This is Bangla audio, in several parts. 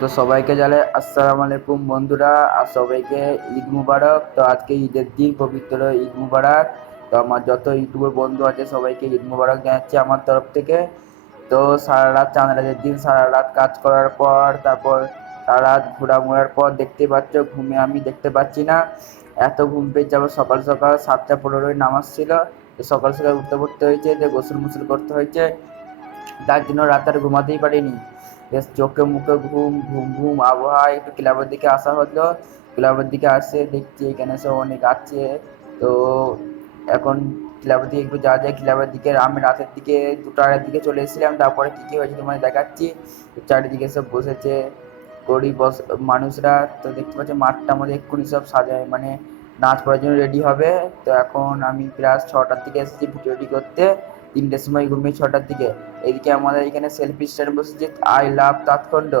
তো সবাইকে জানাই আসসালামু আলাইকুম বন্ধুরা, আর সবাইকে ঈদ মুবারক। তো আজকে ঈদের দিন, পবিত্র ঈদ মুবারক। তো আমার যত ইউটিউবের বন্ধু আছে সবাইকে ঈদ মুবারক জানাচ্ছি আমার তরফ থেকে। তো সারা রাত চাঁদ রাতের দিন সারা রাত কাজ করার পর তারপর সারা রাত ঘোরার পর দেখতে পাচ্ছ ঘুমে আমি দেখতে পাচ্ছি না, এত ঘুম পেয়ে যাবো। সকাল সকাল 7টা 15 নামাজ ছিল, তো সকাল সকাল উঠতে পড়তে হয়েছে, যে গোসল মুসল করতে হয়েছে, তার জন্য রাত আর ঘুমাতেই পারিনি। বেশ চোখে মুখে ঘুম ঘুম ঘুম আবহাওয়া। একটু ক্লাবের দিকে আসা হলো, ক্লাবের দিকে আসে দেখছি এখানে সব অনেক আছে। তো এখন ক্লাবের দিকে একটু যাওয়া যায়। ক্লাবের দিকে আমি রাতের দিকে 2টা দিকে চলে এসেছিলাম। তারপরে কী কী হয়েছে তোমায় দেখাচ্ছি। চারিদিকে সব বসেছে গরিব মানুষরা। তো দেখতে পাচ্ছি মাঠটা আমাদের এক্ষুনি সব সাজায়, মানে নাচ করার জন্য রেডি হবে। তো এখন আমি প্রায় 6টার দিকে এসেছি ভিডিওটি করতে, 3টের সময় ঘুমিয়ে 6টার দিকে। এদিকে আমাদের এখানে সেলফি স্ট্যান্ড বসেছে, আই লাভ তাৎখণ্ড।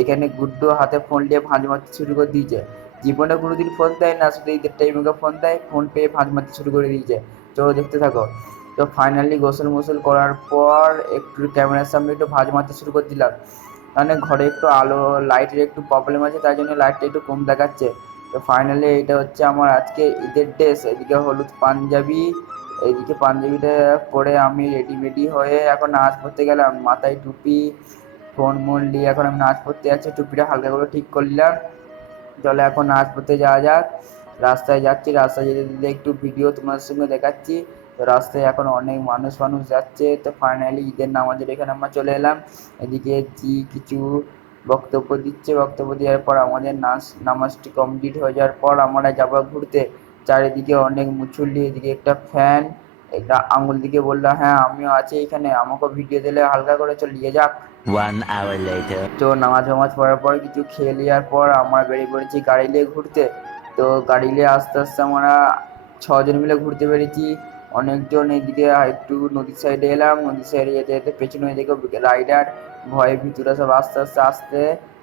এখানে গুড্ডু হাতে ফোন নিয়ে ভাঁজ মারতে শুরু করে দিয়েছে। জীবনে কোনোদিন ফোন দেয় না, শুধু ঈদের টাইমে ফোন দেয়, ফোন পেয়ে ভাঁজ মারতে শুরু করে দিয়েছে। চলো দেখতে থাকো। তো ফাইনালি গোসল মোসল করার পর একটু ক্যামেরার সামনে একটু ভাঁজ মারতে শুরু করে দিলাম। মানে ঘরে একটু আলো লাইটের একটু প্রবলেম আছে, তাই জন্য লাইটটা একটু কম দেখাচ্ছে। তো ফাইনালি এটা হচ্ছে আমার আজকে ঈদের ড্রেস। এদিকে হলুদ পাঞ্জাবি, এইদিকে পাঞ্জাবিটা পরে আমি রেডি হয়ে এখন নাচ পড়তে গেলাম। মাথায় টুপি, ফোন মন নিয়ে এখন আমি নাচ পড়তে যাচ্ছি। টুপিটা হালকা করে ঠিক করলাম। চলে এখন নাচ পড়তে যাওয়া যাক। রাস্তায় যাচ্ছি, রাস্তায় যেতে যেতে একটু ভিডিও তোমার সঙ্গে দেখাচ্ছি। তো রাস্তায় এখন অনেক মানুষ যাচ্ছে। তো ফাইনালি ঈদের নামাজের এখানে আমরা চলে এলাম। এদিকে কিছু বক্তব্য দিচ্ছে, বক্তব্য দেওয়ার পর আমাদের নামাজটি কমপ্লিট হয়ে যাওয়ার পর আমরা যাবো ঘুরতে। চারিদিকে অনেক মুসল্লি, এদিকে একটা ফ্যান, একটা আঙুল দিকে বললো হ্যাঁ আমিও আছি এখানে, আমাকেও ভিডিও দিলে হালকা করে চলিয়ে যাক। 1 hour later. তো নামাজ পড়ার পর কিছু খেয়ে নেওয়ার পর আমরা বেরিয়ে পড়েছি গাড়ি নিয়ে ঘুরতে। তো গাড়ি নিয়ে আস্তে আস্তে আমরা 6জন মিলে ঘুরতে পেরেছি। অনেকজন এদিকে একটু নদীর সাইডে এলাম, নদীর সাইডে যেতে যেতে পেছনে এদিকে রাইডার ভয়ে ভিতরে সব আস্তে আস্তে আসতে,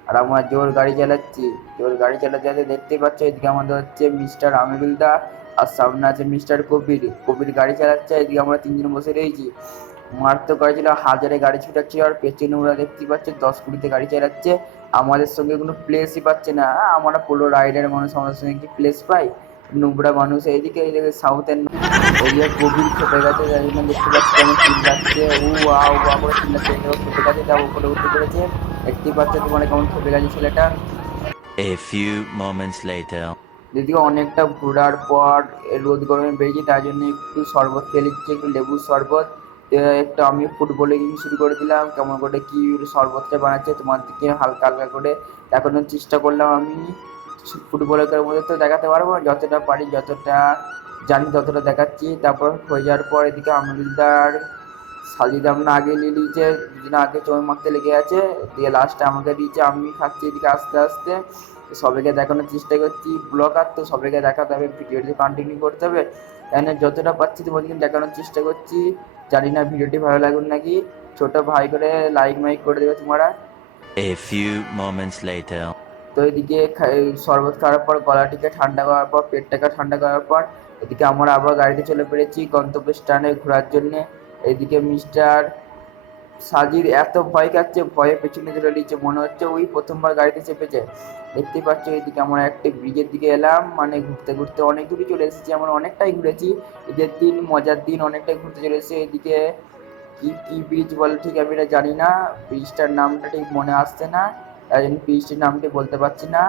আর আমরা জোর গাড়ি চালাচ্ছি। জোর গাড়ি চালাতে যাতে দেখতেই পাচ্ছ এদিকে আমাদের হচ্ছে মিস্টার আমিরুলদা, আর সামনে আছে মিস্টার কবির। কবির গাড়ি চালাচ্ছে, এদিকে আমরা 3জন বসে রয়েছি। মারাত্মক গাড়ি ছিল, হাজারে গাড়ি ছুটাচ্ছে, আর পেছনে ওরা দেখতে পাচ্ছে 10-20তে গাড়ি চালাচ্ছে। আমাদের সঙ্গে কোনো প্লেসই পাচ্ছে না। আমরা পুরো রাইডার মানুষ, আমাদের সঙ্গে কি প্লেস পাই? নোংরা মানুষ। এইদিকে সাউথের এদিকে গভীর খেপে গেছে, যাই জন্য দেখতে পাচ্ছি কেমন চিল্লাচ্ছে, উ আ উ আ করে চিল্লাচ্ছে। এদিকে খেপে গেছে, যা উপরে উঠতে পেরেছে। দেখতেই পাচ্ছ তোমার কেমন খেপে গেছে ছেলেটা। A few moments later. যদিও অনেকটা ঘোরার পর রোদ গরমে বেরিয়েছি, তাই জন্য একটু শরবত খেয়ে নিচ্ছি, একটু লেবুর শরবত। একটা আমি ফুটবলে গিয়ে শুরু করে দিলাম, কেমন করে কি শরবতটা বানাচ্ছে তোমার দিকে হালকা হালকা করে দেখানোর চেষ্টা করলাম আমি। ফুটবলের মধ্যে তো দেখাতে পারবো না, যতটা পারি যতটা জানি ততটা দেখাচ্ছি। তারপর হয়ে যাওয়ার পর এদিকে আমরিলদার সাজিদা আমরা আগে নিয়ে নিয়েছে, দুদিন আগে চোখ মাখতে লেগে আছে, দিয়ে লাস্টে আমাকে দিয়েছে, আমি খাচ্ছি এদিকে আস্তে আস্তে। সবাইকে দেখানোর চেষ্টা করছি, ব্লগার তো সবাইকে দেখাতে হবে, ভিডিওটি কন্টিনিউ করতে হবে, তাই না? যতটা পাচ্ছি তোমাদেরকে দেখানোর চেষ্টা করছি। জানি না ভিডিওটি ভালো লাগুন নাকি, ছোট ভাই করে লাইক মাইক করে দেবে তোমরা। A few moments later. তো এদিকে শরবত খাওয়ার পর গলাটিকে ঠান্ডা করার পর পেটটাকে ঠান্ডা করার পর এদিকে আমরা আবার গাড়িতে চলে পেরেছি গন্তব্য স্থানে ঘোরার জন্যে। এদিকে মিস্টার সাজির এত ভয় কাটছে, ভয়ে পেছনে ধরে নিচ্ছে, মনে হচ্ছে ওই প্রথমবার গাড়িতে চেপেছে। দেখতেই পাচ্ছ এদিকে আমরা একটা ব্রিজের দিকে এলাম, মানে ঘুরতে ঘুরতে অনেক দূরে চলে এসেছি, আমরা অনেকটাই ঘুরেছি। ঈদের দিন মজার দিন অনেকটাই ঘুরতে চলে এসেছি। এদিকে কি কি ব্রিজ বলে ঠিক আমি এটা জানি না, ব্রিজটার নামটা ঠিক মনে আসছে না, তাই জন্য ব্রিজটির নামটি বলতে পারছি না।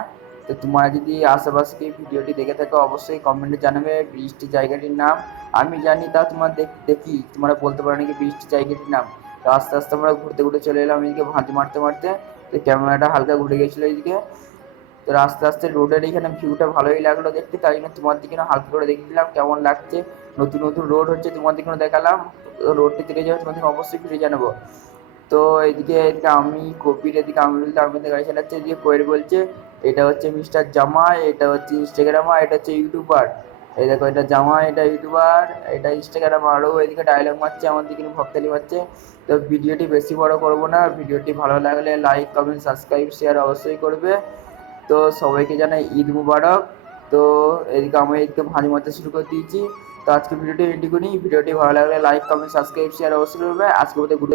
তো তোমরা যদি আশেপাশে কি ভিডিওটি দেখে থাকো অবশ্যই কমেন্টে জানাবে ব্রিজটি জায়গাটির নাম। আমি জানি তা তোমার দেখি তোমরা বলতে পারো নাকি ব্রিজটি জায়গাটির নাম। তো আস্তে আস্তে আমরা ঘুরতে ঘুরতে চলে এলাম এদিকে ভাঁজ মারতে মারতে। তো ক্যামেরাটা হালকা ঘুরে গেছিলো এইদিকে। তো আস্তে আস্তে রোডের এখানে ভিউটা ভালোই লাগলো দেখতে, তাই জন্য তোমার দিকে হালকা করে দেখে দিলাম কেমন লাগছে। নতুন নতুন রোড হচ্ছে, তোমার দিকে দেখালাম। রোডটি ফিরে যাবে, তোমাদের অবশ্যই ফিরে জানাবো। তো এদিকে আমি কপির, এদিকে আমিরুল গাড়ি চালাচ্ছে, এদিকে কোয়েল বলছে এটা হচ্ছে মিস্টার জামাই, এটা হচ্ছে ইনস্টাগ্রামার, এটা হচ্ছে ইউটিউবার। এই দেখো এটা জামাই, এটা ইউটিউবার, এটা ইনস্টাগ্রামার। আরও এদিকে ডায়লগ মারছে, আমার দিকে ভক্তালি মারছে। তো ভিডিওটি বেশি বড় করব না, ভিডিওটি ভালো লাগলে লাইক কমেন্ট সাবস্ক্রাইব শেয়ার অবশ্যই করবে। তো সবাইকে জানাই ঈদ মুবারক। তো এদিকে আমি এদিকে ভাঁজ মারতে শুরু করে দিয়েছি। তো আজকে ভিডিওটি এডিট করি, ভিডিওটি ভালো লাগলে লাইক কমেন্ট সাবস্ক্রাইব শেয়ার অবশ্যই করবে। আজকে